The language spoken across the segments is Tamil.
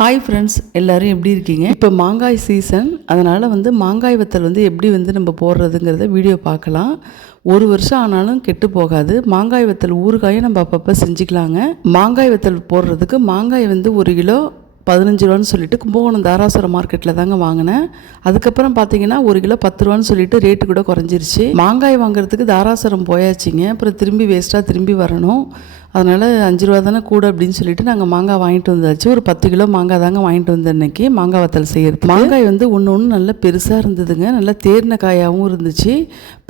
ஹாய் ஃப்ரெண்ட்ஸ், எல்லோரும் எப்படி இருக்கீங்க? இப்போ மாங்காய் சீசன், அதனால் மாங்காய் வத்தல் எப்படி நம்ம போடுறதுங்கிறத வீடியோ பார்க்கலாம். ஒரு வருஷம் ஆனாலும் கெட்டு போகாது. மாங்காய் வத்தல் ஊறுகாயும் நம்ம அப்பப்போ செஞ்சுக்கலாங்க. மாங்காய் வத்தல் போடுறதுக்கு மாங்காய் 1 கிலோ 15 ரூபான்னு சொல்லிட்டு கும்பகோணம் தாராசுரம் மார்க்கெட்டில் தாங்க வாங்கினேன். அதுக்கப்புறம் பார்த்தீங்கன்னா 1 கிலோ 10 ரூபான்னு சொல்லிட்டு ரேட்டு கூட குறைஞ்சிருச்சு. மாங்காய் வாங்குறதுக்கு தாராசுரம் போயாச்சுங்க. அப்புறம் திரும்பி வேஸ்ட்டாக திரும்பி வரணும். அதனால் 5 ரூபா தானே கூட அப்படின்னு சொல்லிட்டு நாங்கள் மாங்காய் வாங்கிட்டு வந்தாச்சு. ஒரு 10 கிலோ மாங்காய் தாங்க வாங்கிட்டு வந்தேன் இன்றைக்கி மாங்காய் வத்தல் செய்கிறது. மாங்காய் ஒன்று நல்லா பெருசாக இருந்ததுங்க. நல்லா தேர்ன காயாகவும் இருந்துச்சு.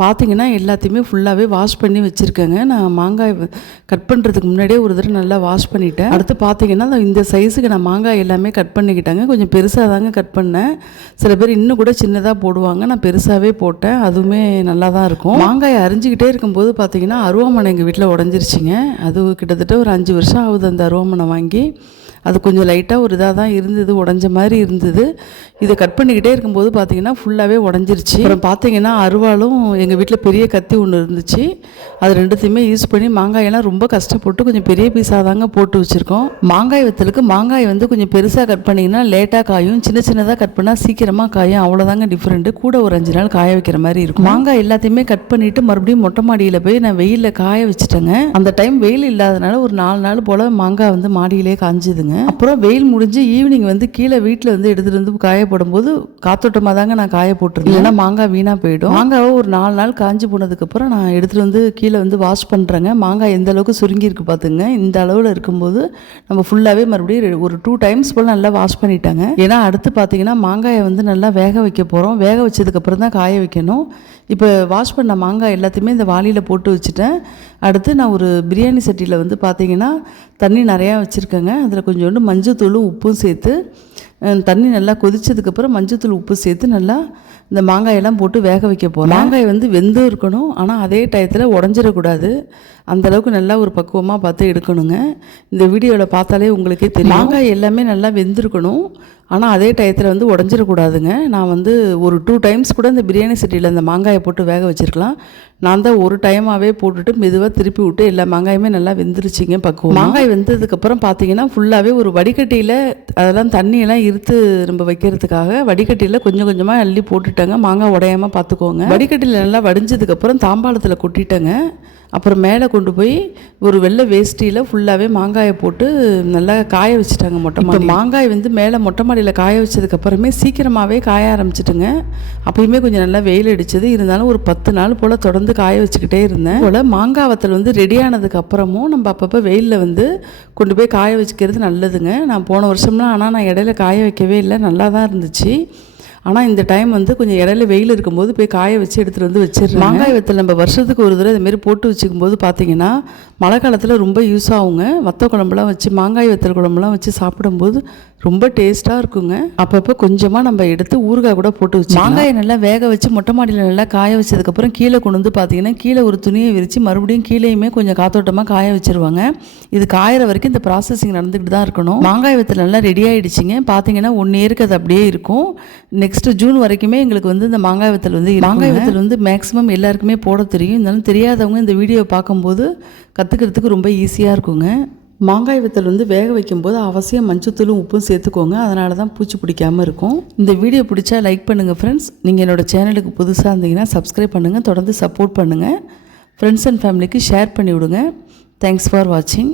பார்த்திங்கன்னா எல்லாத்தையுமே ஃபுல்லாகவே வாஷ் பண்ணி வச்சுருக்கேங்க. நான் மாங்காய் கட் பண்ணுறதுக்கு முன்னாடியே ஒரு தடவை நல்லா வாஷ் பண்ணிவிட்டேன். அடுத்து பார்த்திங்கன்னா இந்த சைஸுக்கு நான் மாங்காய் எல்லாமே கட் பண்ணிக்கிட்டாங்க. கொஞ்சம் பெருசாக தாங்க கட் பண்ணேன். சில பேர் இன்னும் கூட சின்னதாக போடுவாங்க. நான் பெருசாகவே போட்டேன். அதுவுமே நல்லா தான் இருக்கும். மாங்காய் அரிஞ்சிக்கிட்டே இருக்கும்போது பார்த்திங்கன்னா அருவாமனை எங்கள் வீட்டில் உடஞ்சிருச்சிங்க. அது கிட்டத்தட்ட ஒரு 5 வருஷம் ஆகுது அந்த அருவாமனை வாங்கி. அது கொஞ்சம் லைட்டாக ஒரு இதாக தான் இருந்தது, உடஞ்ச மாதிரி இருந்தது. இதை கட் பண்ணிக்கிட்டே இருக்கும்போது பார்த்திங்கன்னா ஃபுல்லாகவே உடஞ்சிருச்சு. அப்புறம் பார்த்திங்கன்னா அருவாலும் எங்கள் வீட்டில் பெரிய கத்தி ஒன்று இருந்துச்சு. அது ரெண்டுத்தையுமே யூஸ் பண்ணி மாங்காயெல்லாம் ரொம்ப கஷ்டப்பட்டு கொஞ்சம் பெரிய பீஸாக தாங்க போட்டு வச்சுருக்கோம். மாங்காய் வத்தலுக்கு மாங்காய் கொஞ்சம் பெருசாக கட் பண்ணிங்கன்னா லேட்டாக காயும், சின்ன சின்னதாக கட் பண்ணால் சீக்கிரமாக காயும். அவ்வளோதாங்க டிஃப்ரெண்ட்டு. கூட ஒரு 5 நாள் காய வைக்கிற மாதிரி இருக்கும். மாங்காய் எல்லாத்தையுமே கட் பண்ணிவிட்டு மறுபடியும் மொட்டை மாடியில் போய் நான் வெயிலில் காய வச்சுட்டேங்க. அந்த டைம் வெயில் இல்லாதனால ஒரு 4 நாள் போல் மாங்காய் மாடியிலே காஞ்சுதுங்க. அப்புறம் வெயில் முடிஞ்சு ஈவினிங் கீழே வீட்டில் எடுத்துகிட்டு காயப்படும் போது காத்தோட்டமாக தாங்க நான் காய போட்டுருந்தேன். ஏன்னா மாங்காய் வீணாக போயிடும். மாங்காவை ஒரு 4 நாள் காஞ்சி போனதுக்கப்புறம் நான் எடுத்துகிட்டு கீழே வாஷ் பண்ணுறேங்க. மாங்காய் எந்த அளவுக்கு சுருங்கியிருக்கு பார்த்துங்க. இந்த அளவில் இருக்கும்போது நம்ம ஃபுல்லாகவே மறுபடியும் ஒரு 2 டைம்ஸ் போல் நல்லா வாஷ் பண்ணிட்டாங்க. ஏன்னா அடுத்து பார்த்திங்கன்னா மாங்காயை நல்லா வேக வைக்க போகிறோம். வேக வச்சதுக்கப்புறம் தான் காய வைக்கணும். இப்போ வாஷ் பண்ண மாங்காய் எல்லாத்தையுமே இந்த வாளியில் போட்டு வச்சுட்டேன். அடுத்து நான் ஒரு பிரியாணி சட்டியில் பார்த்திங்கன்னா தண்ணி நிறையா வச்சுருக்கேங்க. அதில் கொஞ்சோண்டு மஞ்சத்தூளும் உப்பும் சேர்த்து தண்ணி நல்லா கொதிச்சதுக்கப்புறம் மஞ்சத்தூள் உப்பு சேர்த்து நல்லா இந்த மாங்காயெல்லாம் போட்டு வேக வைக்க போகிறோம். மாங்காய் வெந்தும் இருக்கணும், ஆனால் அதே டயத்தில் உடஞ்சிடக்கூடாது. அந்தளவுக்கு நல்லா ஒரு பக்குவமாக பார்த்து எடுக்கணுங்க. இந்த வீடியோவில் பார்த்தாலே உங்களுக்கே தெரியும். மாங்காய் எல்லாமே நல்லா வெந்திருக்கணும், ஆனால் அதே டயத்தில் உடஞ்சிடக்கூடாதுங்க. நான் ஒரு 2 டைம்ஸ் கூட இந்த பிரியாணி சட்டியில் அந்த மாங்காயை போட்டு வேக வச்சுருக்கலாம். நான் தான் ஒரு டைமாகவே போட்டுட்டு மெதுவாக திருப்பி விட்டு எல்லா மாங்காயுமே நல்லா வெந்துருச்சிங்க பக்குவம். மாங்காய் வெந்ததுக்கப்புறம் பார்த்தீங்கன்னா ஃபுல்லாகவே ஒரு வடிகட்டியில் அதெல்லாம் தண்ணியெல்லாம் இருத்து நம்ம வைக்கிறதுக்காக வடிகட்டியில் கொஞ்சம் கொஞ்சமாக அள்ளி போட்டுட்டேங்க. மாங்காய் உடையாமல் பார்த்துக்கோங்க. வடிகட்டியில் நல்லா வடிஞ்சதுக்கப்புறம் தாம்பாளத்தில் கொட்டிட்டேங்க. அப்புறம் மேலே கொண்டு போய் ஒரு வெள்ளை வேஷ்டியில் ஃபுல்லாகவே மாங்காயை போட்டு நல்லா காய வச்சுட்டாங்க மொட்டை மாடி. மாங்காய் மேலே மொட்டை மாடியில் காய வச்சதுக்கப்புறமே சீக்கிரமாகவே காய ஆரம்பிச்சிட்டுங்க. அப்பயுமே கொஞ்சம் நல்லா வெயில் அடிச்சது. இருந்தாலும் ஒரு 10 நாள் போல் தொடர்ந்து காய வச்சுக்கிட்டே இருந்தேன். போல் மாங்காய் வத்தல் ரெடி ஆனதுக்கப்புறமும் நம்ம அப்பப்போ வெயிலில் கொண்டு போய் காய வச்சுக்கிறது நல்லதுங்க. நான் போன வருஷம்லாம் ஆனால் நான் இடையில காய வைக்கவே இல்லை, நல்லா தான் இருந்துச்சு. ஆனால் இந்த டைம் கொஞ்சம் இடையில வெயில் இருக்கும்போது போய் காய வச்சு எடுத்துகிட்டு வச்சிடுறேன். மாங்காய் வத்தல் நம்ம வருஷத்துக்கு ஒரு தடவை இதுமாரி போட்டு வச்சுக்கும்போது பார்த்திங்கன்னா மழை காலத்தில் ரொம்ப யூஸ் ஆகுங்க. வத்த குழம்புலாம் வச்சு மாங்காய் வத்தல் குழம்புலாம் வச்சு சாப்பிடும்போது ரொம்ப டேஸ்ட்டாக இருக்குங்க. அப்பப்போ கொஞ்சமாக நம்ம எடுத்து ஊறுகாய் கூட போட்டு வச்சு மாங்காயை நல்லா வேக வச்சு மொட்டை மாடியில் நல்லா காய வச்சதுக்கப்புறம் கீழே கொண்டு பார்த்திங்கன்னா கீழே ஒரு துணியை விரித்து மறுபடியும் கீழேயுமே கொஞ்சம் காத்தோட்டமாக காய வச்சுருவாங்க. இது காயிற வரைக்கும் இந்த ப்ராசஸிங் நடந்துக்கிட்டு தான் இருக்கணும். மாங்காய் வத்தல் நல்லா ரெடி ஆகிடுச்சிங்க. பார்த்திங்கன்னா 1 இயருக்கு அது அப்படியே இருக்கும். நெக்ஸ்ட்டு ஜூன் வரைக்குமே எங்களுக்கு இந்த மாங்காய் வத்தல் மாங்காய் வத்தல் மேக்ஸிமம் எல்லாருக்குமே போட தெரியும். இருந்தாலும் தெரியாதவங்க இந்த வீடியோவை பார்க்கும்போது கற்றுக்கிறதுக்கு ரொம்ப ஈஸியாக இருக்குங்க. மாங்காய் வத்தல் வேக வைக்கும்போது அவசியம் மஞ்சத்தூளும் உப்பும் சேர்த்துக்கோங்க. அதனால தான் பூச்சி பிடிக்காமல் இருக்கும். இந்த வீடியோ பிடிச்சா லைக் பண்ணுங்கள் ஃப்ரெண்ட்ஸ். நீங்கள் என்னோடய சேனலுக்கு புதுசாக இருந்தீங்கன்னா சப்ஸ்கிரைப் பண்ணுங்கள். தொடர்ந்து சப்போர்ட் பண்ணுங்கள். ஃப்ரெண்ட்ஸ் அண்ட் ஃபேமிலிக்கு ஷேர் பண்ணி விடுங்க. தேங்க்ஸ் ஃபார் வாட்சிங்.